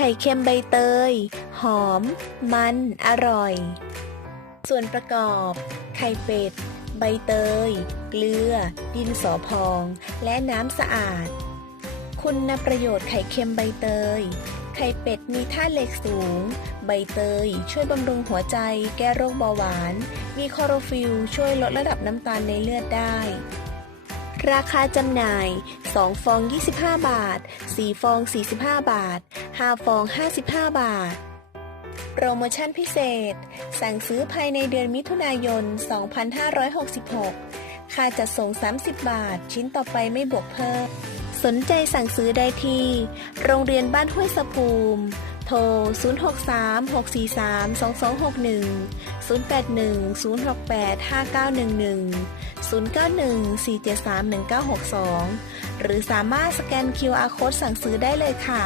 ไข่เค็มใบเตย หอม มัน อร่อย ส่วนประกอบ ไข่เป็ด ใบเตย เกลือ ดินสอพอง และน้ำสะอาด คุณประโยชน์ไข่เค็มใบเตย ไข่เป็ดมีธาตุเหล็กสูง ใบเตย ช่วยบำรุงหัวใจ แก้โรคเบาหวาน มีคอโรฟิลช่วยลดระดับน้ำตาลในเลือดได้ ราคาจำหน่าย 2 ฟอง 25 บาท 4 ฟอง 45 บาท 5 ฟอง 55 บาท โปรโมชั่นพิเศษ สั่งซื้อภายในเดือนมิถุนายน 2566 ค่าจัดส่ง 30 บาท ชิ้นต่อไปไม่บวกเพิ่ม สนใจสั่งซื้อได้ที่ โรงเรียนบ้านห้วยสะพูมโทร 0636432261 0810685911 091 473 1962 หรือสามารถสแกน QR Code สั่งซื้อได้เลยค่ะ